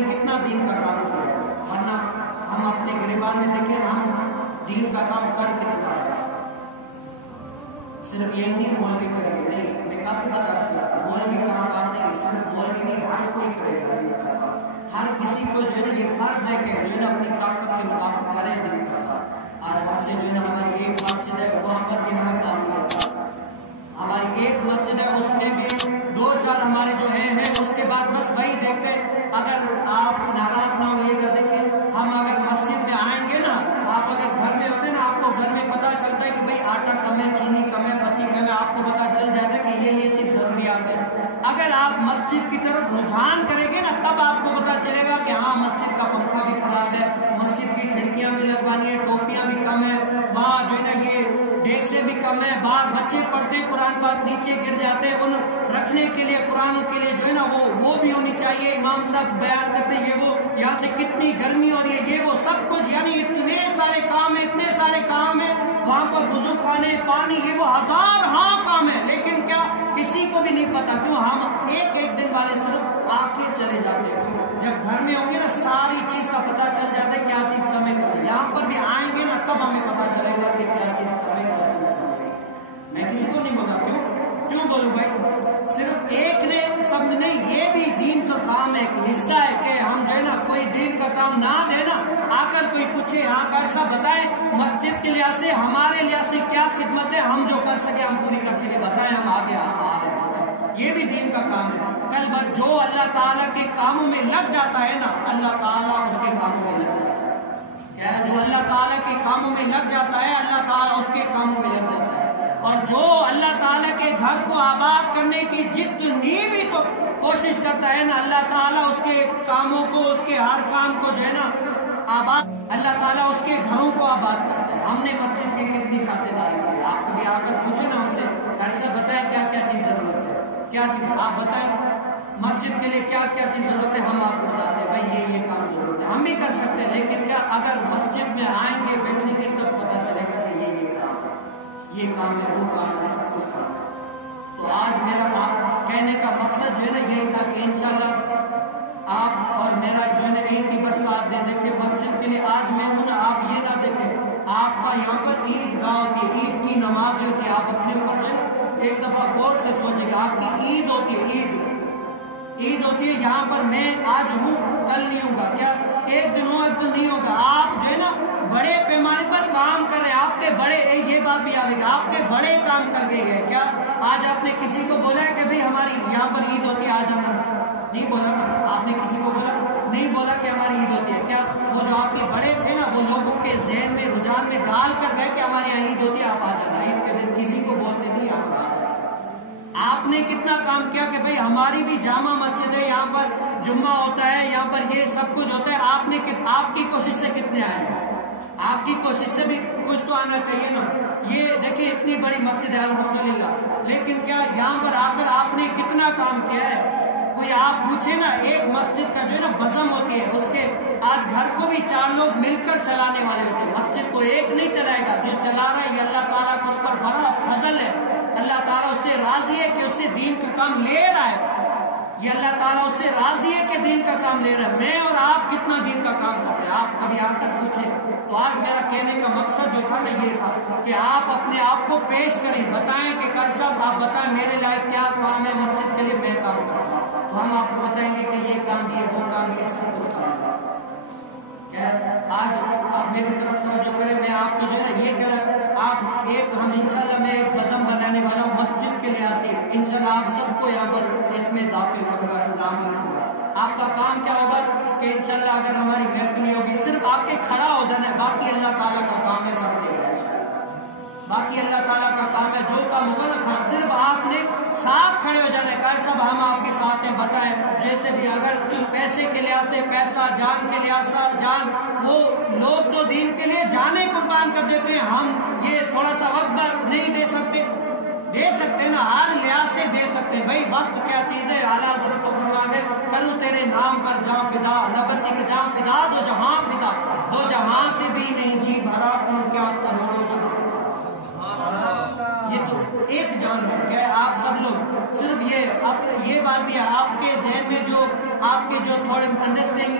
نے کتنا دین کا کام کیا، ورنہ ہم اپنے گریبان میں دیکھیں ہم دین کا کام کر کتنا ہے۔ صرف یہی نہیں مولوی کرے گا، نہیں، میں کافی پتا چلا مولوی کا کام نہیں، صرف مولوی نہیں، ہر کوئی کرے گا دین کا کام۔ ہر کسی کو جو ہے نا یہ فرض ہے کہ جو ہے نا اپنی طاقت کے مطابق کرے دین کا کام۔ آج ہم سے جو ہے نا ہماری ایک مسجد ہے، وہاں پر دین کا کام نہیں ہوتا۔ ہماری ایک مسجد ہے، اس میں بھی 2-4 ہمارے جو ہیں اس کے بعد بس وہی دیکھتے ہیں۔ اگر آپ ناراض نہ ہوئیے گا، دیکھیں ہم اگر مسجد میں آئیں گے نا، آپ اگر گھر میں ہوتے ہیں نا، آپ کو گھر میں پتا چلتا ہے کہ بھئی آٹا کم ہے، چینی کم ہے، پتی کم ہے، آپ کو پتا چل جاتا ہے کہ یہ چیز ضروریات ہے۔ اگر آپ مسجد کی طرف رجحان کریں گے نا، تب آپ کو پتا چلے گا کہ ہاں مسجد کا پنکھا بھی خراب ہے، مسجد کی کھڑکیاں بھی لگوانی ہے، ٹوپیاں بھی کم ہے، وہاں جو ہے نا یہ ڈیکسیں بھی کم ہے، باہر بچے پڑھتے ہیں قرآن پاک نیچے گر جاتے ہیں، ان رکھنے کے لیے قرآنوں کے لیے جو ہے نا وہ بھی ہونی چاہیے۔ امام صاحب بیان کرتے ہیں یہ وہ، یہاں سے کتنی گرمی ہو رہی ہے، یہ وہ سب کچھ، یعنی اتنے سارے کام ہیں وہاں پر، وضو، کھانے، پانی، یہ وہ ہزار کام ہے، لیکن کیا کسی کو بھی نہیں پتا، کیوں ہم ایک دن والے صرف آ کے چلے جاتے ہیں۔ جب گھر میں ہوں گے نا ساری چیز کا پتا چل جاتا ہے کیا چیز کم ہے، یہاں پر بھی آئیں گے نا تب ہمیں پتا چلے گا کہ کیا چیز کم ہے، کیا چیز کم ہے۔ میں کسی کو نہیں بولا، کیوں بولوں بھائی؟ صرف ایک نے سب نے نہیں، یہ بھی دین کا کام ہے، ایک حصہ ہے کہ ہم جو ہے نا کوئی دین کا کام نہ دے نا، آ کر کوئی پوچھے ہاں کیسا بتائیں مسجد کے لحاظ سے، ہمارے لحاظ سے کیا خدمت ہے، ہم جو کر سکے ہم پوری کر سکے، بتائیں ہم آگے آ رہے ہیں، یہ بھی دین کا کام ہے۔ کل بات جو اللہ تعالیٰ کے کاموں میں لگ جاتا ہے نا، اللہ تعالیٰ اس کے کاموں میں لگ جاتا ہے، کیا جو اللہ تعالیٰ کے کاموں میں لگ جاتا ہے، اللہ تعالیٰ اس کے کاموں میں لگ جاتا ہے۔ اور جو اللہ تعالیٰ کے گھر کو آباد کرنے کی جتنی بھی تو کوشش کرتا ہے نا، اللہ تعالیٰ اس کے کاموں کو، اس کے ہر کام کو جو ہے نا آباد، اللہ تعالیٰ اس کے گھروں کو آباد کرتا ہے۔ ہم نے مسجد کی کتنی خاطر داری کی، آپ کبھی آ کر پوچھیں نا ہم سے، ایسا بتائیں کیا کیا چیز ضرورت ہے، کیا چیز آپ بتائیں مسجد کے لیے کیا کیا چیز ضرورت ہے، ہم آپ کو بتاتے ہیں بھائی یہ کام ضرورت ہے، ہم بھی کر سکتے ہیں، لیکن کیا اگر مسجد میں آئیں گے بیٹھیں گے تب پتہ چلے گا کہ یہ کام ہے، وہ کام ہے، سب کچھ کام ہے۔ تو آج میرا کہنے کا مقصد جو ہے نا یہی تھا کہ انشاءاللہ آپ اور میرا جو ہے نا ایک ہی بس ساتھ دیں۔ دیکھیں مسجد کے لیے آج میں ہوں نا، آپ یہ نہ دیکھیں آپ کا یہاں پر عید گاہ ہوتی ہے، عید کی نماز ہوتی ہے، آپ اپنے اوپر جو ہے نا ایک دفعہ غور سے سوچیں گے، آپ کی عید ہوتی ہے، عید ہوتی ہے، یہاں پر میں آج ہوں کل نہیں ہوں گا، کیا ایک دن ہوں ایک دن نہیں ہوگا، آپ جو ہے نا بڑے پیمانے پر کام کر رہے ہیں، آپ کے بڑے، یہ بات بھی آ گئی، آپ کے بڑے کام کر گئے ہیں۔ کیا آج آپ نے کسی کو بولا ہے کہ بھئی ہماری یہاں پر عید ہوتی ہے آج آنا؟ نہیں بولا نا، آپ نے کسی کو بولا نہیں، بولا کہ ہماری عید ہوتی ہے۔ کیا وہ جو آپ کے بڑے تھے نا وہ لوگوں کے ذہن میں رجحان میں ڈال کر گئے کہ ہمارے یہاں عید ہوتی ہے آپ آ جانا، عید کے دن کسی کو بولتے نہیں یہاں پر آ جانا۔ آپ نے کتنا کام کیا کہ بھئی ہماری بھی جامع مسجد ہے، یہاں پر جمعہ ہوتا ہے، یہاں پر یہ سب کچھ ہوتا ہے، آپ کی کوشش سے کتنے آئے ہیں؟ آپ کی کوشش سے بھی کچھ تو آنا چاہیے نا۔ یہ دیکھیں اتنی بڑی مسجد ہے الحمدللہ، لیکن کیا یہاں پر آ کر آپ نے کتنا کام کیا ہے؟ کوئی آپ پوچھے نا، ایک مسجد کا جو ہے نا بزم ہوتی ہے، اس کے آج گھر کو بھی 4 لوگ مل کر چلانے والے ہوتے ہیں، مسجد کو ایک نہیں چلائے گا، جو چلا رہا ہے یہ اللہ تعالیٰ کا اس پر بڑا فضل ہے، اللہ تعالیٰ اس سے راضی ہے کہ اس سے دین کا کام لے رہا ہے، یہ اللہ تعالیٰ اس سے راضی ہے کہ دین کا کام لے رہا ہے۔ میں اور آپ کتنا دین کا کام کر رہے ہیں، آپ کبھی آ کر پوچھیں۔ تو آج میرا کہنے کا مقصد جو تھا نا یہ تھا کہ آپ اپنے آپ کو پیش کریں، بتائیں کہ قاری صاحب آپ بتائیں میرے لائق کیا کام ہے مسجد کے لیے میں کام کرتا ہوں، تو ہم آپ کو بتائیں گے کہ یہ کام دیے، وہ کام دیے، سب کچھ کام ہے۔ آج آپ میری طرف توجہ کریں، میں آپ کو جو ہے نا یہ کہہ رہا آپ ایک ہم انشاءاللہ میں ایک بزم بنانے والا ہوں مسجد کے لحاظ سے، انشاءاللہ آپ سب کو یہاں پر اس میں داخل کر رہا نام رکھوں گا۔ آپ کا کام کیا ہوگا کہ انشاءاللہ اگر ہماری محفلی ہوگی صرف آپ کے کھڑا ہو جانا ہے، باقی اللہ تعالیٰ کا کام ہے کر دے گا، باقی اللہ تعالیٰ کا کام ہے، جو کام ہوگا نا صرف آپ نے ساتھ کھڑے ہو جانا ہے۔ قاری صاحب ہم آپ کے ساتھ ہیں، بتائیں جیسے بھی، اگر پیسے کے لحاظ سے پیسہ، جان کے لحاظ سے جان، وہ لوگ تو دین کے لیے جانیں قربان کر دیتے ہیں، ہم یہ تھوڑا سا وقت نہیں دے سکتے، دے سکتے نا، ہر لحاظ سے دے سکتے ہیں بھائی، وقت کیا چیز ہے، اعلیٰ حضرت کو فرما گئے کروں تیرے نام پر جاں فدا، نہ بس ایک جاں فدا دو جہاں فدا، دو جہاں سے بھی نہیں جی بھرا کروں کیا کروڑوں جہاں۔ یہ تو ایک جان ہے کہ آپ سب لوگ صرف یہ اب یہ بات بھی ہے آپ کے ذہن میں، جو آپ کے جو تھوڑے انڈرسٹینڈنگ